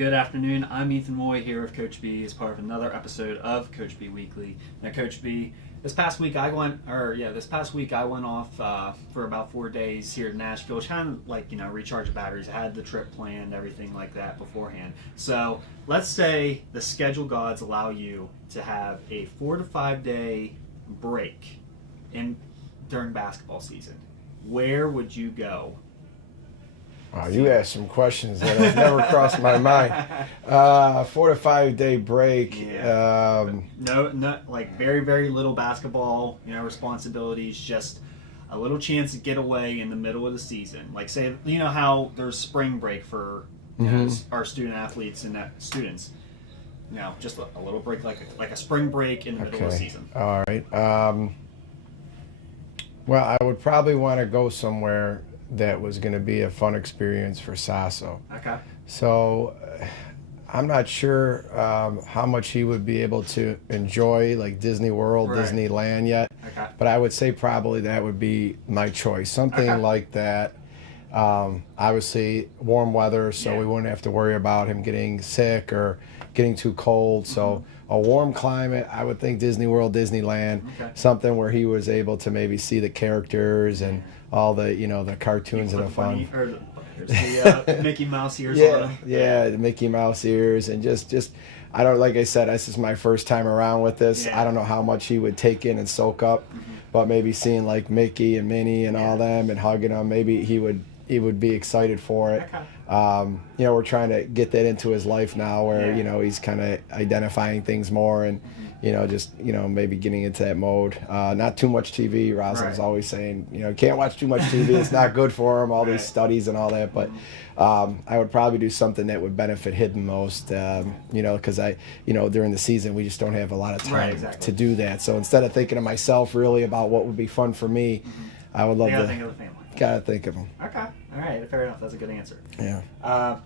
Good afternoon. I'm Ethan Moy here with Coach B as part of another episode of Coach B Weekly. Now, Coach B, this past week I went off for about 4 days here in Nashville, trying to recharge the batteries. I had the trip planned, everything like that beforehand. So let's say the schedule gods allow you to have a 4 to 5 day break during basketball season. Where would you go? Wow, you asked some questions that have never crossed my mind. 4 to 5 day break. Yeah. No, like very, very little basketball, responsibilities, just a little chance to get away in the middle of the season. Like say, how there's spring break for our student athletes and students. Just a little break, like a spring break in the middle of the season. All right. Well, I would probably want to go somewhere that was going to be a fun experience for Sasso. Okay. So I'm not sure how much he would be able to enjoy like Disney World, right. Disneyland yet. Okay. But I would say probably that would be my choice. Something like that. Obviously warm weather, so we wouldn't have to worry about him getting sick or getting too cold. So a warm climate, I would think Disney World, Disneyland, something where he was able to maybe see the characters and all the the cartoons and the fun. The Mickey Mouse ears on him. Yeah, the Mickey Mouse ears, and just I don't, like I said, this is my first time around with this. I don't know how much he would take in and soak up, but maybe seeing like Mickey and Minnie and all them and hugging them, maybe he would be excited for it. We're trying to get that into his life now where, he's kind of identifying things more and, maybe getting into that mode. Not too much TV. Rosalind's always saying, can't watch too much TV. It's not good for him, all these studies and all that. But I would probably do something that would benefit him most, because during the season, we just don't have a lot of time to do that. So instead of thinking of myself really about what would be fun for me, I would love to think of the family. Gotta think of them. Okay. All right. Fair enough. That's a good answer. Yeah.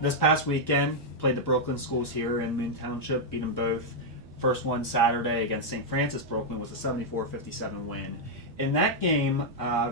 This past weekend, played the Brooklyn schools here in Moon Township, beat them both. First one Saturday against St. Francis Brooklyn was a 74-57 win. In that game,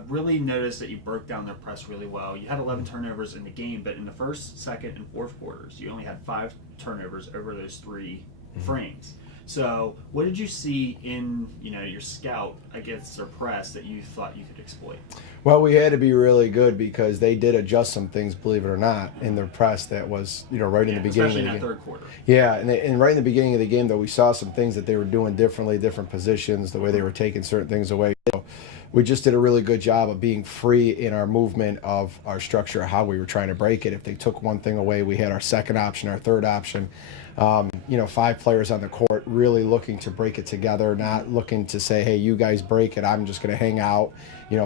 really noticed that you broke down their press really well. You had 11 turnovers in the game, but in the first, second, and fourth quarters, you only had 5 turnovers over those 3 frames. So what did you see in your scout against their press that you thought you could exploit? Well, we had to be really good because they did adjust some things, believe it or not, in their press that was right in the beginning especially of the in game. that third quarter. Yeah, and right in the beginning of the game, though, we saw some things that they were doing differently, different positions, the way they were taking certain things away. So we just did a really good job of being free in our movement of our structure, how we were trying to break it. If they took one thing away, we had our second option, our third option. 5 players on the court really looking to break it together, not looking to say, hey, you guys break it, I'm just going to hang out,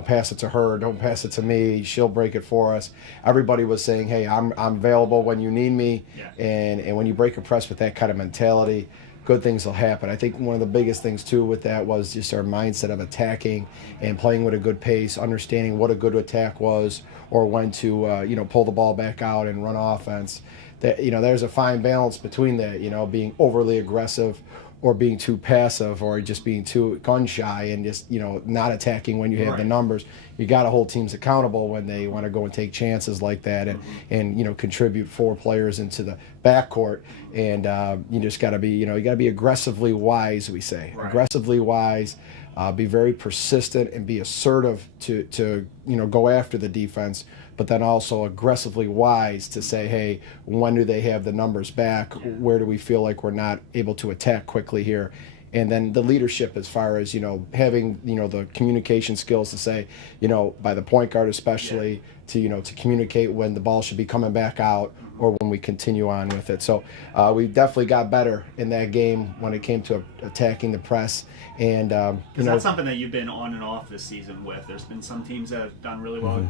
pass it to her, don't pass it to me, she'll break it for us. Everybody was saying, hey, I'm available when you need me, and when you break a press with that kind of mentality, good things will happen. I think one of the biggest things too with that was just our mindset of attacking and playing with a good pace, understanding what a good attack was or when to pull the ball back out and run offense. That there's a fine balance between that, being overly aggressive or being too passive or just being too gun shy and just not attacking when you have the numbers. You got to hold teams accountable when they want to go and take chances like that and contribute 4 players into the backcourt, and you just got to be you got to be aggressively wise, we say. Aggressively wise, be very persistent and be assertive to go after the defense, but then also aggressively wise to say, hey, when do they have the numbers back? Where do we feel like we're not able to attack quickly here? And then the leadership as far as, having, the communication skills to say, by the point guard especially, to communicate when the ball should be coming back out or when we continue on with it. So we definitely got better in that game when it came to attacking the press. And that's something that you've been on and off this season with. There's been some teams that have done really well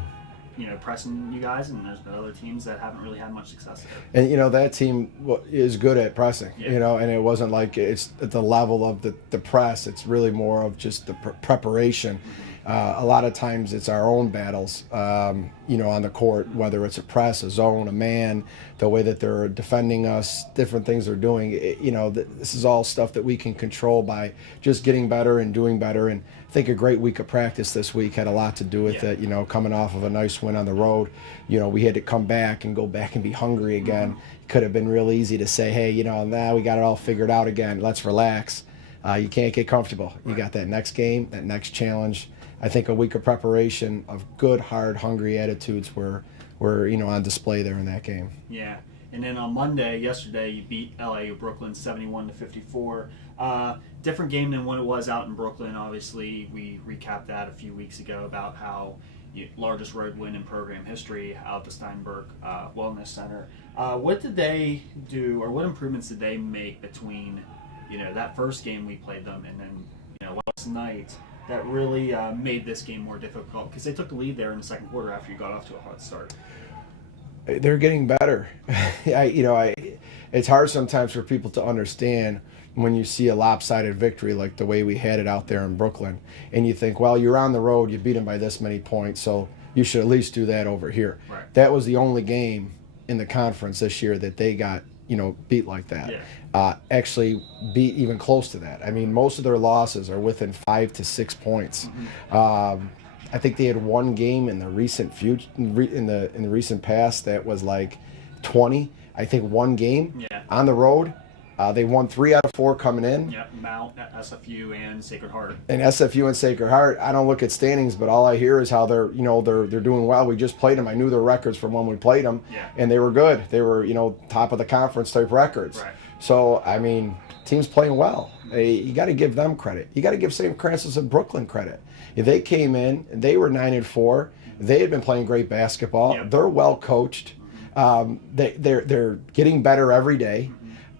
pressing you guys, and there's been other teams that haven't really had much success there. And that team is good at pressing, and it wasn't like it's at the level of the press. It's really more of just the preparation A lot of times it's our own battles, on the court, whether it's a press, a zone, a man, the way that they're defending us, different things they're doing. This is all stuff that we can control by just getting better and doing better. And I think a great week of practice this week had a lot to do with it. Coming off of a nice win on the road, we had to come back and go back and be hungry again. Could have been real easy to say, hey, now we got it all figured out again. Let's relax. You can't get comfortable. You got that next game, that next challenge. I think a week of preparation of good, hard, hungry attitudes were on display there in that game. Yeah. And then on yesterday, you beat LAU Brooklyn 71-54. Different game than when it was out in Brooklyn. Obviously, we recapped that a few weeks ago about how largest road win in program history out at the Steinberg Wellness Center. What did they do, or what improvements did they make between that first game we played them and then last night that really made this game more difficult? Because they took the lead there in the second quarter after you got off to a hot start. They're getting better. It's hard sometimes for people to understand when you see a lopsided victory like the way we had it out there in Brooklyn, and you think, well, you're on the road, you beat them by this many points, so you should at least do that over here. Right. That was the only game in the conference this year that they got beat like that. Yeah. Actually beat even close to that. I mean, most of their losses are within 5 to 6 points. I think they had one game in the recent in the recent past that was like 20. I think one game on the road. They won 3 out of 4 coming in. Yeah, Mount, SFU, and Sacred Heart. And SFU and Sacred Heart. I don't look at standings, but all I hear is how they're doing well. We just played them. I knew their records from when we played them, and they were good. They were top of the conference type records. Right. So I mean, teams playing well. You got to give them credit. You got to give St. Francis and Brooklyn credit. If they came in, they were 9-4. They had been playing great basketball. Yep. They're well coached. They're getting better every day.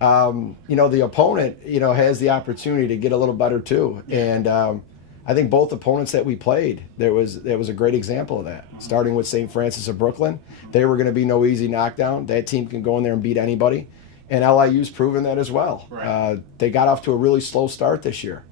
The opponent, has the opportunity to get a little better too. And I think both opponents that we played, there was a great example of that. Starting with St. Francis of Brooklyn, they were going to be no easy knockdown. That team can go in there and beat anybody. And LIU's proven that as well. Right. They got off to a really slow start this year.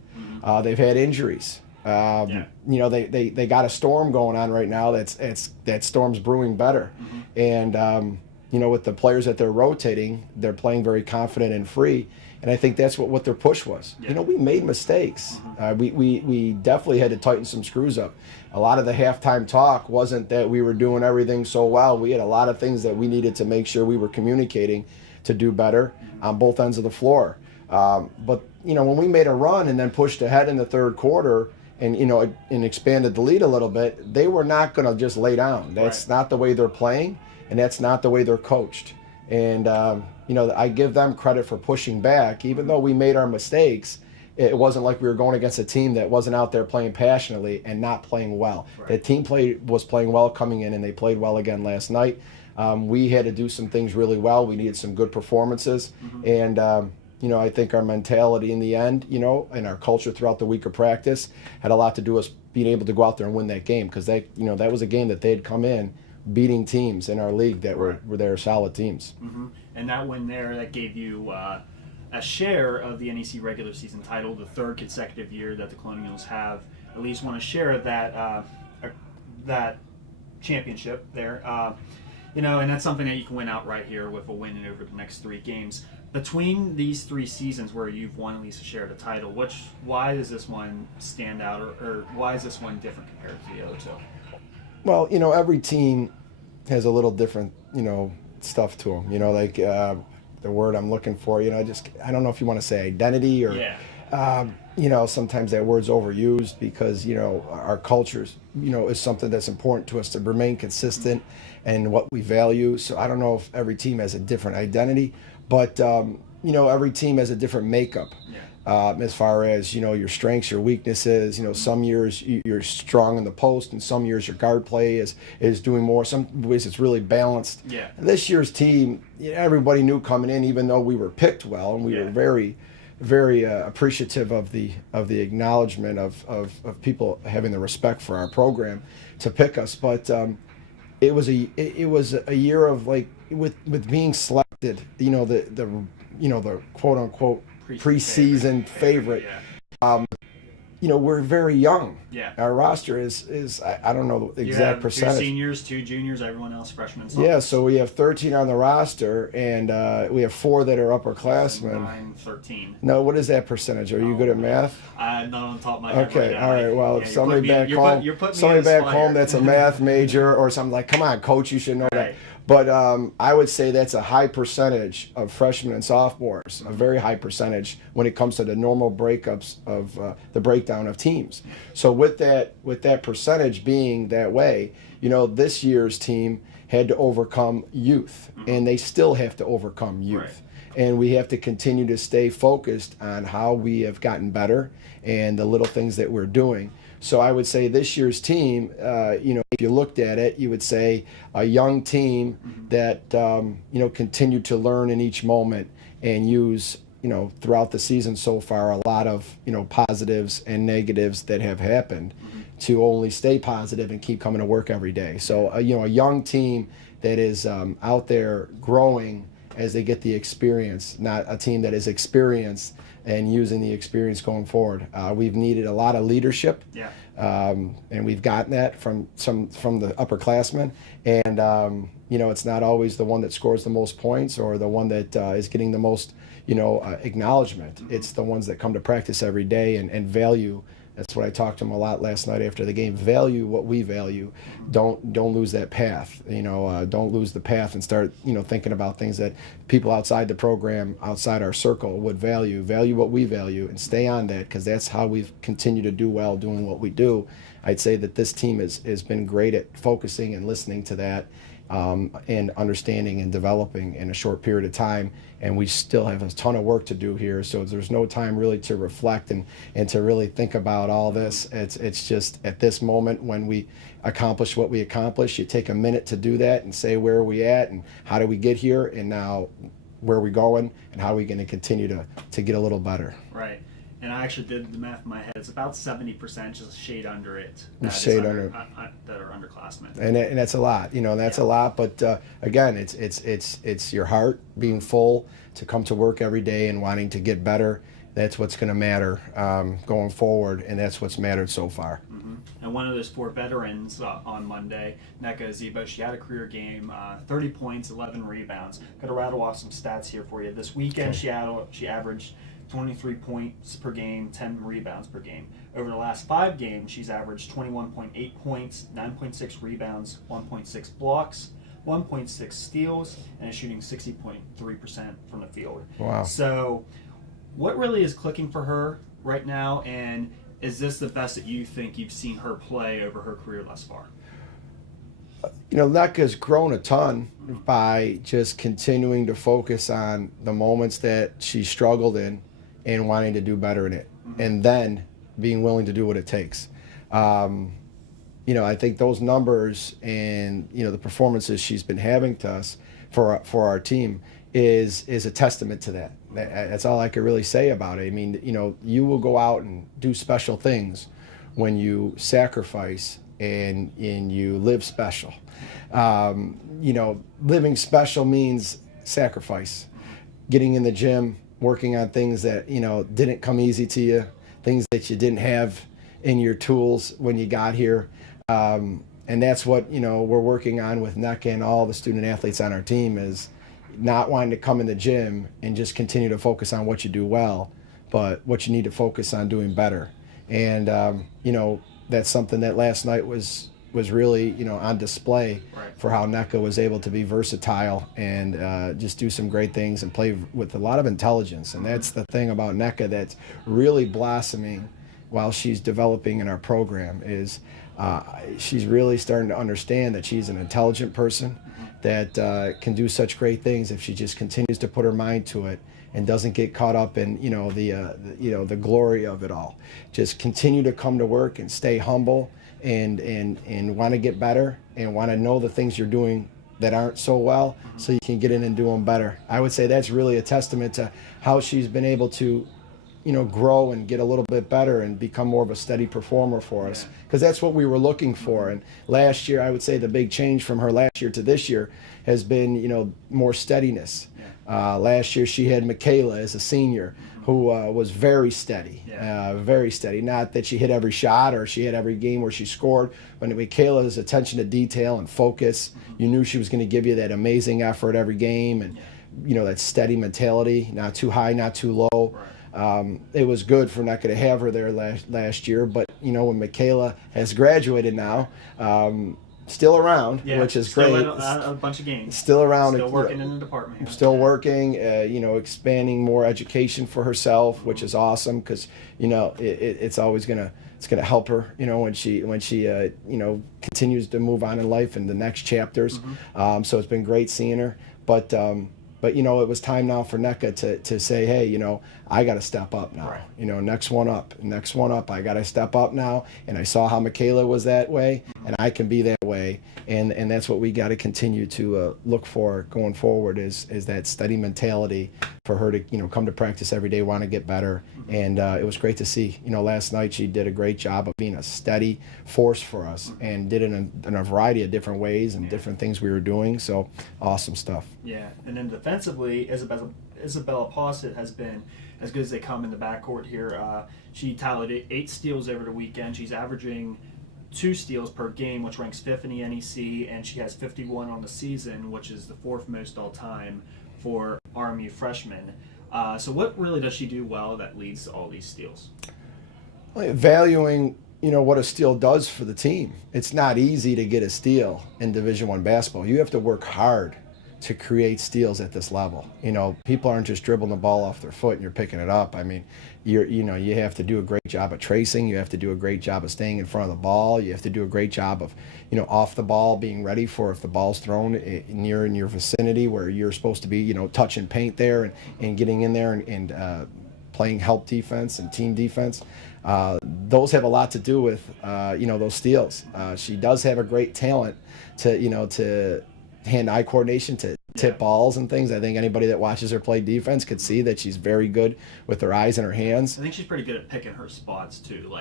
They've had injuries. They got a storm going on right now. That storm's brewing better. And with the players that they're rotating, they're playing very confident and free. And I think that's what their push was. Yeah. We made mistakes. We definitely had to tighten some screws up. A lot of the halftime talk wasn't that we were doing everything so well. We had a lot of things that we needed to make sure we were communicating to do better on both ends of the floor. But when we made a run and then pushed ahead in the third quarter and and expanded the lead a little bit, they were not going to just lay down. That's not the way they're playing. And that's not the way they're coached. And, I give them credit for pushing back. Even though we made our mistakes, it wasn't like we were going against a team that wasn't out there playing passionately and not playing well. Right. The team was playing well coming in, and they played well again last night. We had to do some things really well. We needed some good performances. And, I think our mentality in the end, and our culture throughout the week of practice had a lot to do with us being able to go out there and win that game. Because that was a game that they had come in beating teams in our league that were their solid teams. And that win there, that gave you a share of the NEC regular season title, the third consecutive year that the Colonials have at least won a share of that championship there. And that's something that you can win outright here with a win in over the next 3 games. Between these 3 seasons where you've won at least a share of the title, why does this one stand out, or why is this one different compared to the other 2? Well, every team has a little different, stuff to them. The word I'm looking for, I don't know if you want to say identity or, sometimes that word's overused because, our cultures, is something that's important to us to remain consistent and what we value. So I don't know if every team has a different identity, but, every team has a different makeup. As far as your strengths, your weaknesses. Some years you're strong in the post, and some years your guard play is doing more. Some ways it's really balanced. And this year's team, everybody knew coming in, even though we were picked well, and we were very, very appreciative of the acknowledgement of people having the respect for our program to pick us. But it was a year of with being selected. The quote unquote preseason favorite. we're very young. Yeah. Our roster is I don't know the You exact have percentage. 2 seniors, 2 juniors, everyone else freshmen. Sophomores. Yeah, so we have 13 on the roster, and we have 4 that are upperclassmen. 9, 13. No, what is that percentage? Are you good at math? Not on the top of my head. Okay, right now. all right. Well, if somebody back home, that's a math major or something, like, come on, coach, you should know that. But I would say that's a high percentage of freshmen and sophomores, a very high percentage when it comes to the normal breakups of the breakdown of teams. So with that percentage being that way, this year's team had to overcome youth, and they still have to overcome youth. Right. And we have to continue to stay focused on how we have gotten better and the little things that we're doing. So I would say this year's team, if you looked at it, you would say a young team that, continued to learn in each moment and use, throughout the season so far, a lot of, positives and negatives that have happened to only stay positive and keep coming to work every day. So, a young team that is out there growing as they get the experience, not a team that is experienced and using the experience going forward. We've needed a lot of leadership, and we've gotten that from the upperclassmen. And it's not always the one that scores the most points or the one that is getting the most acknowledgement. It's the ones that come to practice every day and value. That's what I talked to them a lot last night after the game. Value what we value. Don't lose that path. Don't lose the path and start thinking about things that people outside the program, outside our circle would value. Value what we value and stay on that, because that's how we've continued to do well doing what we do. I'd say that this team has been great at focusing and listening to that, and understanding and developing in a short period of time. And we still have a ton of work to do here, so there's no time really to reflect and to really think about all this. It's just at this moment when we accomplish what we accomplish, you take a minute to do that and say, where are we at and how do we get here, and now where are we going and how are we going to continue to get a little better. Right. And I actually did the math in my head. It's about 70%, just a shade under it. That are underclassmen. And that's a lot. That's a lot. But again, it's your heart being full to come to work every day and wanting to get better. That's what's going to matter going forward, and that's what's mattered so far. Mm-hmm. And one of those 4 veterans on Monday, Nneka Ezigbo, she had a career game, 30 points, 11 rebounds. Got to rattle off some stats here for you. This weekend, she averaged 23 points per game, 10 rebounds per game. Over the last 5 games, she's averaged 21.8 points, 9.6 rebounds, 1.6 blocks, 1.6 steals, and is shooting 60.3% from the field. Wow. So what really is clicking for her right now, and is this the best that you think you've seen her play over her career thus far? Nneka's grown a ton by just continuing to focus on the moments that she struggled in and wanting to do better in it, and then being willing to do what it takes. I think those numbers and the performances she's been having to us for our team is a testament to that. That's all I could really say about it. I mean, you will go out and do special things when you sacrifice and you live special. Living special means sacrifice. Getting in the gym, working on things that didn't come easy to you, things that you didn't have in your tools when you got here, and that's what we're working on with Nneka and all the student athletes on our team, is not wanting to come in the gym and just continue to focus on what you do well, but what you need to focus on doing better. And that's something that last night was really on display for how Nneka was able to be versatile and just do some great things and play with a lot of intelligence. And that's the thing about Nneka that's really blossoming while she's developing in our program, is she's really starting to understand that she's an intelligent person that can do such great things if she just continues to put her mind to it and doesn't get caught up in the glory of it all. Just continue to come to work and stay humble and want to get better and want to know the things you're doing that aren't so well, so you can get in and do them better. I would say that's really a testament to how she's been able to grow and get a little bit better and become more of a steady performer for us, because that's what we were looking for. And last year, I would say the big change from her last year to this year has been, more steadiness. Last year she had Michaela as a senior, who was very steady, very steady. Not that she hit every shot or she hit every game where she scored, but Michaela's attention to detail and focus, you knew she was going to give you that amazing effort every game, and that steady mentality, not too high, not too low. It was good for NECA to have her there last year, but when Michaela has graduated now, still around, which is still great. A bunch of games. Still around. Still working in the department here. Still working, expanding more education for herself, which is awesome, because it's always gonna help her, when she continues to move on in life and the next chapters. So it's been great seeing her, but it was time now for NECA to say, hey, I got to step up now. Right. Next one up. I got to step up now. And I saw how Michaela was that way, and I can be that way. And that's what we got to continue to look for going forward is that steady mentality for her to come to practice every day, want to get better. And it was great to see. Last night she did a great job of being a steady force for us, and did it in a variety of different ways and different things we were doing. So awesome stuff. Yeah, and then defensively, Isabella Posset has been as good as they come in the backcourt here. She tallied 8 steals over the weekend. She's averaging 2 steals per game, which ranks 5th in the NEC, and she has 51 on the season, which is the 4th most all time for RMU freshmen. So what really does she do well that leads to all these steals? Valuing what a steal does for the team. It's not easy to get a steal in Division I basketball. You have to work hard to create steals at this level. People aren't just dribbling the ball off their foot and you're picking it up. I mean, you have to do a great job of tracing. You have to do a great job of staying in front of the ball. You have to do a great job of, off the ball, being ready for if the ball's thrown in your vicinity where you're supposed to be, touching paint there and getting in there and playing help defense and team defense. Those have a lot to do with, those steals. She does have a great talent to hand-eye coordination, to tip balls and things. I think anybody that watches her play defense could see that she's very good with her eyes and her hands. I think she's pretty good at picking her spots too,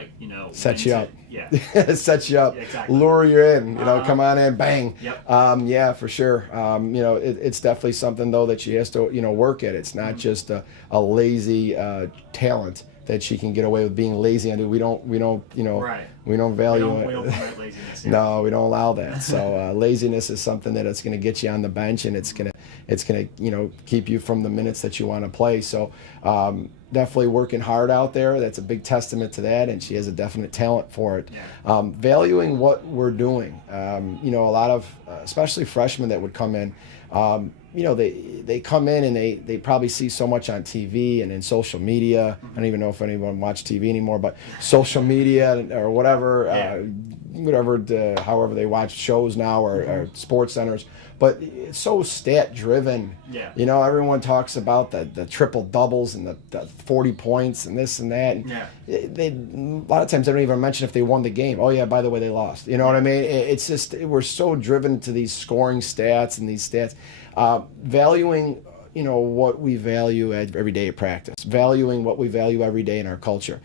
set you up. Yeah. Set you up. Yeah, exactly. Lure you in. Come on in, bang. Yep. Yeah, for sure. It's definitely something though that she has to work at. It's not just a lazy talent that she can get away with being lazy and we don't Right. we don't value we don't promote laziness here. No, we don't allow that. So laziness is something that it's going to get you on the bench, and it's going to keep you from the minutes that you want to play. So definitely working hard out there. That's a big testament to that, and she has a definite talent for it. Yeah. Valuing what we're doing. A lot of especially freshmen that would come in. They come in and they probably see so much on TV and in social media. I don't even know if anyone watch TV anymore, but social media or whatever, however they watch shows now or sports centers. But it's so stat driven. Yeah. Everyone talks about the triple doubles and the 40 points and this and that. And they a lot of times they don't even mention if they won the game. Oh yeah, by the way, they lost. You know what I mean? It's just we're so driven to these scoring stats and these stats. Valuing what we value every day at practice, valuing what we value every day in our culture.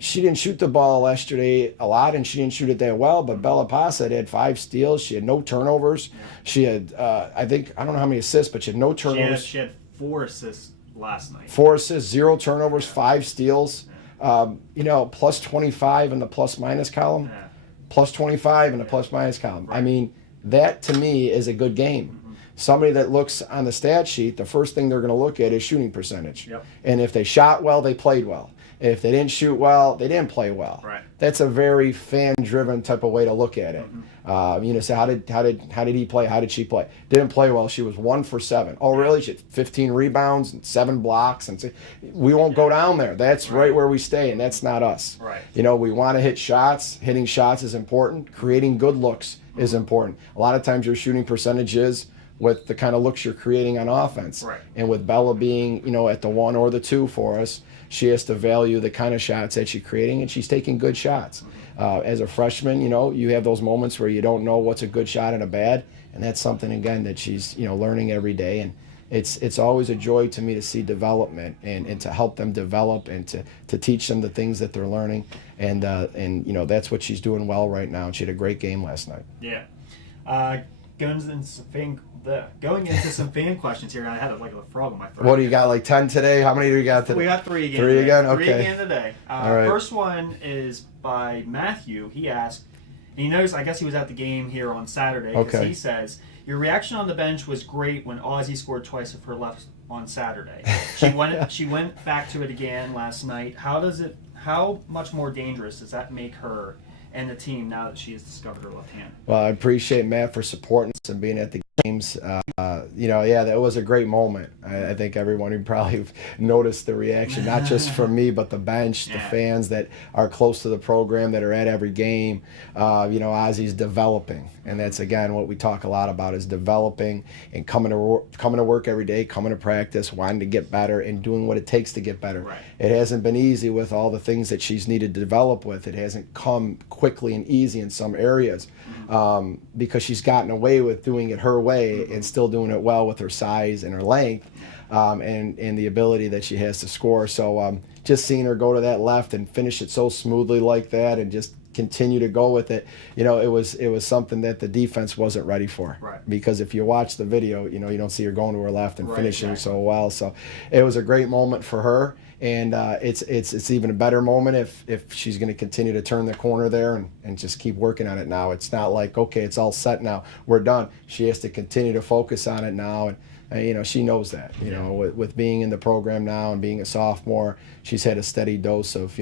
She didn't shoot the ball yesterday a lot, and she didn't shoot it that well, but Bella Pasa had 5 steals. She had no turnovers. She had, I don't know how many assists, but she had no turnovers. She had 4 assists last night. 4 assists, 0 turnovers, 5 steals. Plus 25 in the plus-minus column. Yeah. Plus 25 in the plus-minus column. Right. I mean, that to me is a good game. Somebody that looks on the stat sheet, the first thing they're going to look at is shooting percentage. Yep. And if they shot well, they played well. If they didn't shoot well, they didn't play well. Right. That's a very fan-driven type of way to look at it. So how did he play? How did she play? Didn't play well. She was 1 for 7. Oh, really? She had 15 rebounds and 7 blocks. And we won't go down there. That's right where we stay, and that's not us. Right. We want to hit shots. Hitting shots is important. Creating good looks is important. A lot of times your shooting percentage is with the kind of looks you're creating on offense. Right. And with Bella being, at the 1 or the 2 for us, she has to value the kind of shots that she's creating, and she's taking good shots. As a freshman, you have those moments where you don't know what's a good shot and a bad, and that's something, again, that she's, learning every day. it's always a joy to me to see development and to help them develop and to teach them the things that they're learning. And that's what she's doing well right now. And she had a great game last night. Yeah. Going into some fan questions here, and I had a frog in my throat. What do you got, like 10 today? How many do you got today? We got 3 again. 3 again? Okay. 3 again today. All right. First one is by Matthew. He asked, and he knows, I guess he was at the game here on Saturday, because Okay. he says, your reaction on the bench was great when Ozzy scored twice of her left on Saturday. She went back to it again last night. How much more dangerous does that make her and the team now that she has discovered her left hand? Well, I appreciate Matt for supporting us and being at the games. That was a great moment. I think everyone who probably noticed the reaction, not just from me, but the bench, the fans that are close to the program, that are at every game. Ozzy's developing, and that's again what we talk a lot about, is developing and coming to work every day, coming to practice, wanting to get better, and doing what it takes to get better. Right. It hasn't been easy with all the things that she's needed to develop with. It hasn't come quickly and easy in some areas, because she's gotten away with doing it her way and still doing it well with her size and her length, and the ability that she has to score. So just seeing her go to that left and finish it so smoothly like that, and just continue to go with it, it was something that the defense wasn't ready for. Right. Because if you watch the video, you don't see her going to her left and finishing right. so well. So it was a great moment for her. And it's even a better moment if she's going to continue to turn the corner there and just keep working on it now. It's not like, okay, it's all set now, we're done. She has to continue to focus on it now. And she knows that, with being in the program now and being a sophomore, she's had a steady dose of,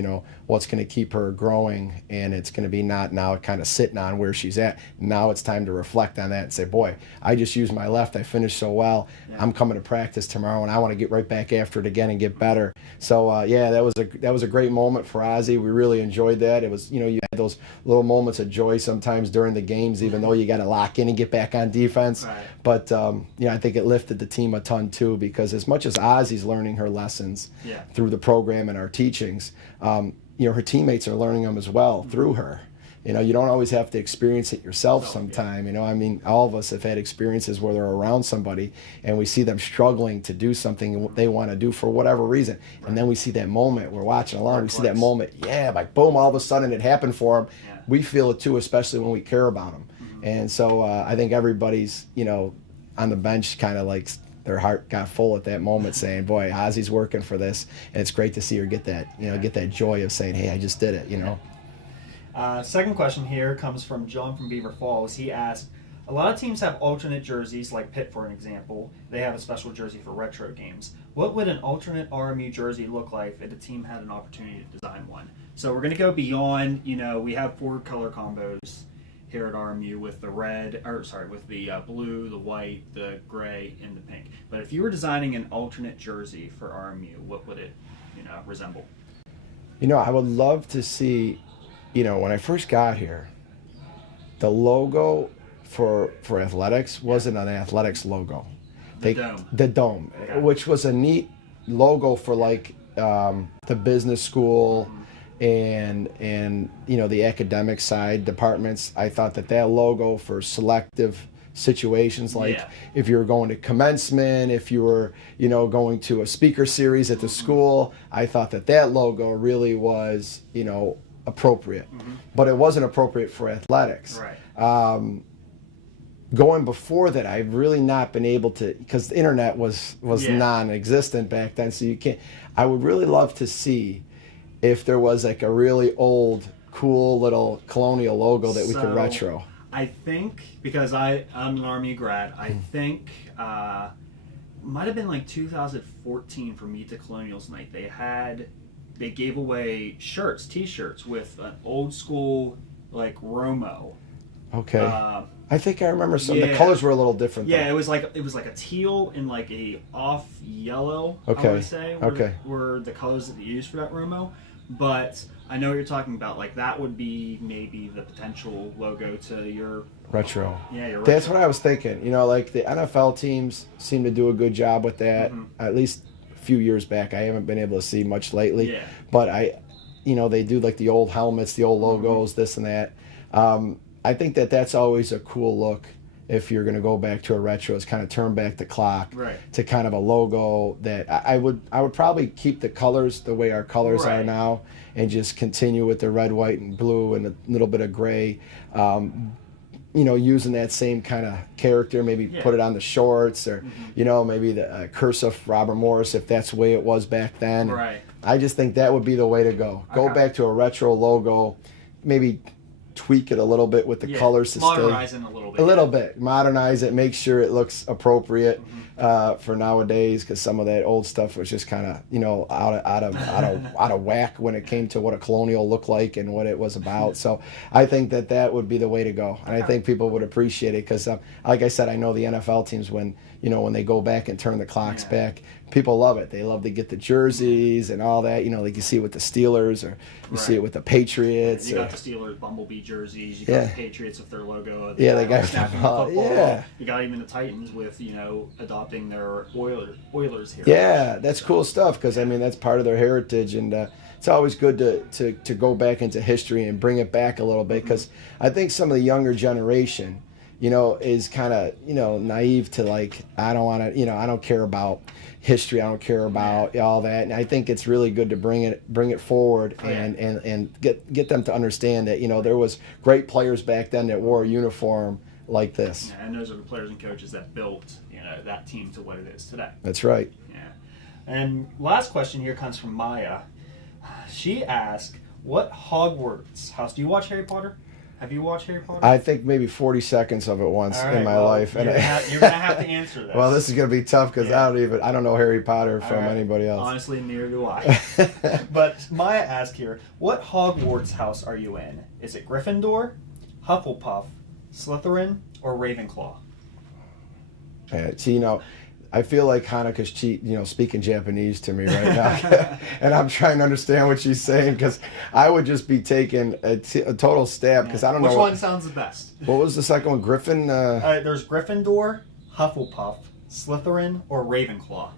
what's going to keep her growing. And it's going to be not now kind of sitting on where she's at. Now it's time to reflect on that and say, boy, I just used my left. I finished so well. Yeah. I'm coming to practice tomorrow, and I want to get right back after it again and get better. So, that was a great moment for Ozzy. We really enjoyed that. It was, you had those little moments of joy sometimes during the games, even though you got to lock in and get back on defense. Right. But, I think it lifted the team a ton too, because as much as Ozzy's learning her lessons through the program and our teachings, her teammates are learning them as well through her. You don't always have to experience it yourself sometime. All of us have had experiences where they're around somebody and we see them struggling to do something they want to do for whatever reason. Right. And then we see that moment, we're watching along, we see that moment, like boom, all of a sudden it happened for them. Yeah. We feel it too, especially when we care about them. Mm-hmm. And so I think everybody's, on the bench kind of like their heart got full at that moment, saying, boy, Ozzy's working for this. And it's great to see her get that, get that joy of saying, hey, I just did it, Second question here comes from John from Beaver Falls. He asked, a lot of teams have alternate jerseys, like Pitt, for an example. They have a special jersey for retro games. What would an alternate RMU jersey look like if a team had an opportunity to design one? So we're going to go beyond, we have 4 color combos here at RMU with the with the blue, the white, the gray, and the pink. But if you were designing an alternate jersey for RMU, what would it, resemble? I would love to see, when I first got here, the logo for athletics wasn't an athletics logo. The dome. The dome, okay. Which was a neat logo for the business school. Mm-hmm. And the academic side departments. I thought that logo for selective situations, if you were going to commencement, if you were going to a speaker series at the school, I thought that logo really was appropriate. Mm-hmm. But it wasn't appropriate for athletics. Right. Going before that, I've really not been able to, because the internet was non-existent back then, so you can't. I would really love to see if there was a really old, cool little colonial logo that we could retro. I think, because I'm an RMU grad, I think might have been 2014 for Meet the Colonials night. They gave away t-shirts with an old school Romo. Okay. I think I remember some. The colors were a little different. Yeah, though. it was like a teal and a off yellow. Okay. I would say were the colors that they used for that Romo. But I know what you're talking about. That would be maybe the potential logo to your retro. Yeah, your retro. That's what I was thinking. The NFL teams seem to do a good job with that. Mm-hmm. At least a few years back. I haven't been able to see much lately. Yeah. But they do the old helmets, the old logos, this and that. I think that's always a cool look. if you're going to go back to a retro, is kind of turn back the clock Right. to kind of a logo that I would probably keep the colors the way our colors are Right. now, and just continue with the red, white, and blue, and a little bit of gray. Using that same kind of character, maybe put it on the shorts, or maybe the cursive Robert Morris, if that's the way it was back then. Right. I just think that would be the way to go. Go back to a retro logo, maybe tweak it a little bit with the colors to modernize it a little bit. A little bit, modernize it, make sure it looks appropriate for nowadays, because some of that old stuff was just kind of out of whack when it came to what a colonial looked like and what it was about. So I think that would be the way to go, and I think people would appreciate it, because like I said, I know the NFL teams, when they go back and turn the clocks back, people love it. They love to get the jerseys and all that. Like you see it with the Steelers, or you see it with the Patriots. You got the Steelers Bumblebee jerseys. You got the Patriots with their logo. They got snapping the football. Yeah. You got even the Titans with adopting their Oilers here. Yeah, that's cool stuff, because that's part of their heritage, and it's always good to go back into history and bring it back a little bit, because I think some of the younger generation, is kind of naive to, like, I don't want to, I don't care about history, I don't care about all that, and I think it's really good to bring it forward and get them to understand that there was great players back then that wore a uniform like this. Yeah, and those are the players and coaches that built that team to what it is today. That's right. Yeah. And last question here comes from Maya. She asked, "What Hogwarts house? Do you watch Harry Potter? Have you watched Harry Potter?" I think maybe 40 seconds of it once in my life. You're gonna have to answer this. Well, this is gonna be tough, because I don't know Harry Potter from anybody else. Honestly, neither do I. But Maya asked here, "What Hogwarts house are you in? Is it Gryffindor, Hufflepuff, Slytherin, or Ravenclaw?" See, I feel like Hanukkah's speaking Japanese to me right now, and I'm trying to understand what she's saying, because I would just be taking a total stab, because I don't know. Which one sounds the best? What was the second one? Griffin? There's Gryffindor, Hufflepuff, Slytherin, or Ravenclaw.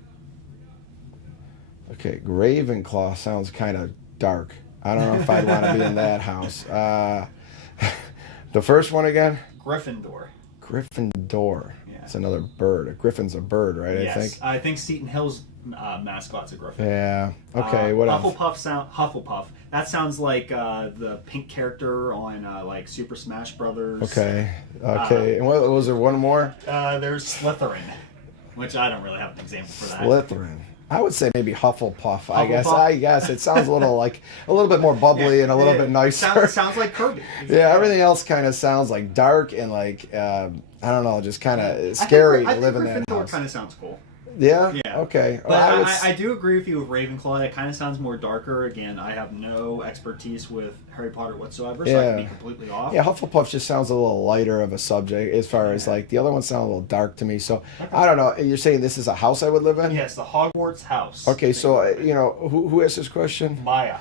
Okay, Ravenclaw sounds kind of dark. I don't know if I'd want to be in that house. The first one again? Gryffindor. Gryffindor. It's another bird. A griffin's a bird, right? Yes. I think Seton Hill's mascot's a griffin. Yeah. Okay. What else? Hufflepuff. That sounds like the pink character on like Super Smash Brothers. Okay. And what was there? One more? There's Slytherin, which I don't really have an example for that. Slytherin. I would say maybe Hufflepuff. I guess it sounds a little bit more bubbly and a little bit nicer. Sounds like Kirby. Exactly. Yeah. Everything else kind of sounds like dark and like I don't know, just kind of scary to live in that house. Gryffindor kind of sounds cool. Yeah? Yeah. Okay. But I do agree with you with Ravenclaw. It kind of sounds more darker. Again, I have no expertise with Harry Potter whatsoever, so I can be completely off. Yeah, Hufflepuff just sounds a little lighter of a subject as far as like the other ones sound a little dark to me. So I don't know. You're saying this is a house I would live in? Yes, the Hogwarts house. Okay, so who asked this question? Maya.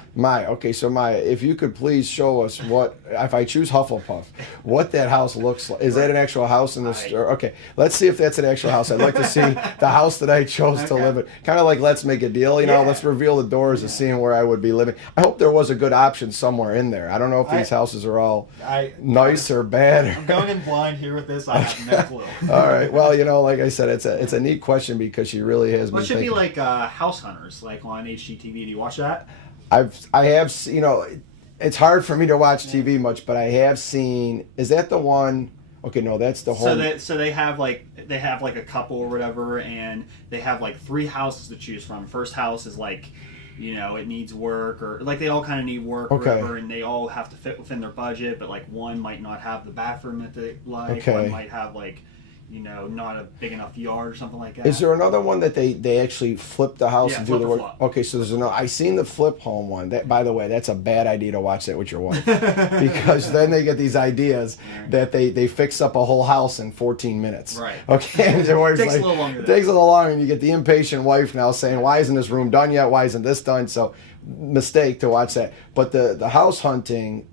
Okay, so Maya, if you could please show us what, if I choose Hufflepuff, what that house looks like. Is that an actual house in the store? Okay, let's see if that's an actual house. I'd like to see the house that I chose to live in. Kind of like Let's Make a Deal, let's reveal the doors of seeing where I would be living. I hope there was a good option somewhere in there. I don't know if these houses are all nice or bad. I'm going in blind here with this. I have no clue. All right. Well, like I said, it's a neat question, because she really has been. It should be like House Hunters, like on HGTV. Do you watch that? I have. It's hard for me to watch TV much, but I have seen. Is that the one? Okay, no, that's the whole. So they have like a couple or whatever, and they have like 3 houses to choose from. First house is like, it needs work, or like they all kind of need work, or whatever, and they all have to fit within their budget. But like one might not have the bathroom that they like. Okay. One might have like, not a big enough yard or something like that. Is there another one that they actually flip the house and do the work? Flop. Okay, so there's I seen the flip home one. That, by the way, that's a bad idea to watch that with your wife, because then they get these ideas that they fix up a whole house in 14 minutes. Right. Okay, and your wife's Takes a little longer. It takes a little longer, and you get the impatient wife now saying, "Why isn't this room done yet? Why isn't this done?" So, mistake to watch that. But the house hunting.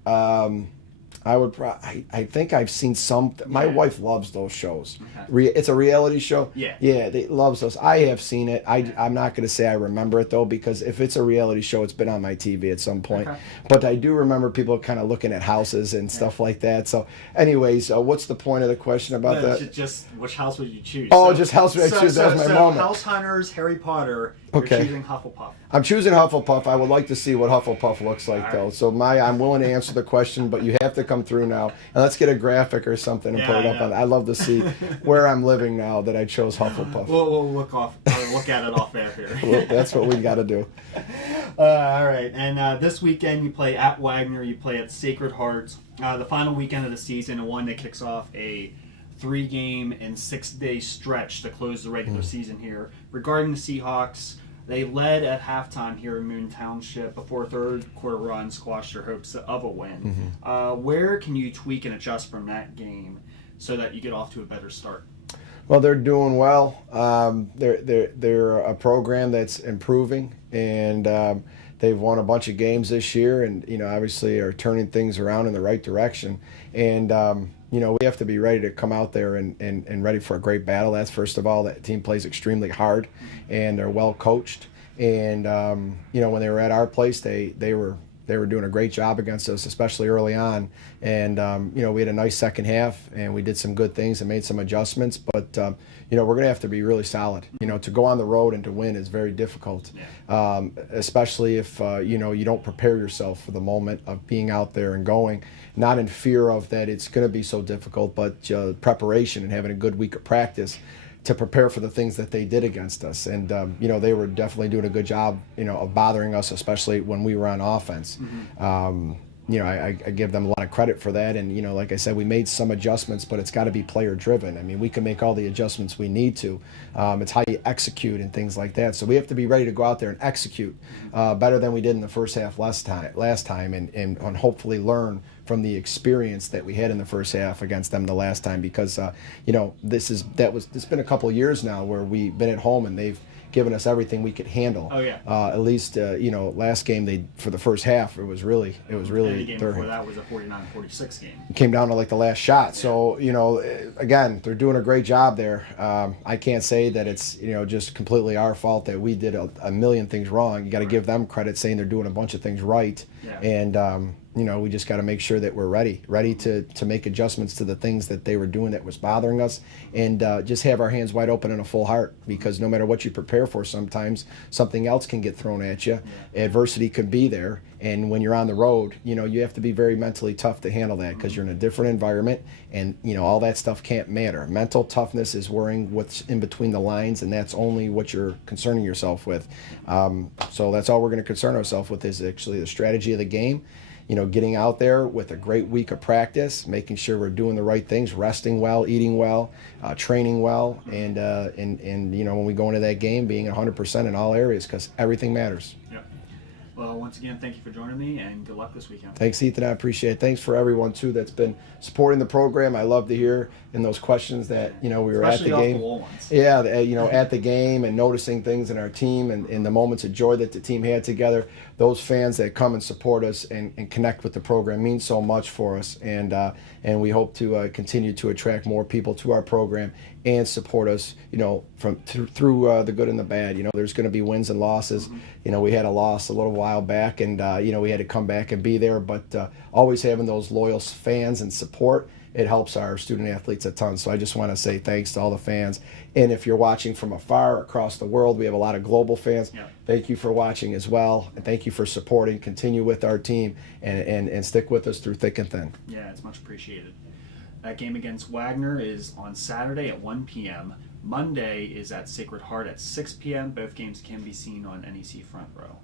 I think I've seen some. My Yeah. wife loves those shows. Okay. It's a reality show. Yeah. Yeah, they loves those. I have seen it. I'm not going to say I remember it though, because if it's a reality show, it's been on my TV at some point. Okay. But I do remember people kind of looking at houses and stuff like that. So, anyways, what's the point of the question about that? Just which house would you choose? Oh, just house would I choose? That was my moment. House Hunters, Harry Potter. You're Okay. choosing Hufflepuff. I'm choosing Hufflepuff. I would like to see what Hufflepuff looks like, All though. right. So I'm willing to answer the question, but you have to come through now, and let's get a graphic or something and Yeah, put it up yeah. on. I'd love to see where I'm living now that I chose Hufflepuff. We'll look at it off air here. Well, that's what we got to do. All right, and this weekend you play at Wagner. You play at Sacred Heart. The final weekend of the season, and one that kicks off a 3-game and 6-day stretch to close the regular season here. Regarding the Seahawks, they led at halftime here in Moon Township before a third-quarter run squashed their hopes of a win. Where can you tweak and adjust from that game so that you get off to a better start? Well, they're doing well. They're a program that's improving, and they've won a bunch of games this year, and obviously are turning things around in the right direction. And we have to be ready to come out there and ready for a great battle. That's first of all. That team plays extremely hard, and they're well coached. And when they were at our place, they were doing a great job against us, especially early on. And we had a nice second half, and we did some good things and made some adjustments. But we're going to have to be really solid. To go on the road and to win is very difficult, especially if you don't prepare yourself for the moment of being out there and going. Not in fear of that it's going to be so difficult, but preparation and having a good week of practice to prepare for the things that they did against us. And they were definitely doing a good job of bothering us, especially when we were on offense. I give them a lot of credit for that. And like I said, we made some adjustments, but it's got to be player driven. I mean, we can make all the adjustments we need to. It's how you execute and things like that. So we have to be ready to go out there and execute better than we did in the first half last time, and hopefully learn from the experience that we had in the first half against them the last time, because it's been a couple of years now where we've been at home and they've given us everything we could handle. Oh yeah. At least last game for the first half it was really And the game before that was a 49-46 game. It came down to like the last shot. So again, they're doing a great job there. I can't say that it's just completely our fault that we did a million things wrong. You got to give them credit saying they're doing a bunch of things right. Yeah. And we just got to make sure that we're ready to make adjustments to the things that they were doing that was bothering us, and just have our hands wide open and a full heart, because no matter what you prepare for, sometimes something else can get thrown at you. Adversity could be there, and when you're on the road, you have to be very mentally tough to handle that, because you're in a different environment, and all that stuff can't matter. Mental toughness is worrying what's in between the lines, and that's only what you're concerning yourself with. So that's all we're going to concern ourselves with, is actually the strategy of the game. Getting out there with a great week of practice, making sure we're doing the right things, resting well, eating well, training well, and when we go into that game, being 100% in all areas, because everything matters. Yep. Well, once again, thank you for joining me, and good luck this weekend. Thanks, Ethan. I appreciate it. Thanks for everyone too that's been supporting the program. I love to hear in those questions that we were Especially at the game. off the wall ones. Yeah, at the game and noticing things in our team and the moments of joy that the team had together. Those fans that come and support us and connect with the program mean so much for us, and we hope to continue to attract more people to our program and support us, through the good and the bad. There's going to be wins and losses. We had a loss a little while back, and we had to come back and be there. But always having those loyal fans and support, it helps our student athletes a ton. So I just want to say thanks to all the fans. And if you're watching from afar across the world, we have a lot of global fans. Yeah. Thank you for watching as well. And thank you for supporting. Continue with our team and stick with us through thick and thin. Yeah, it's much appreciated. That game against Wagner is on Saturday at 1 p.m. Monday is at Sacred Heart at 6 p.m. Both games can be seen on NEC Front Row.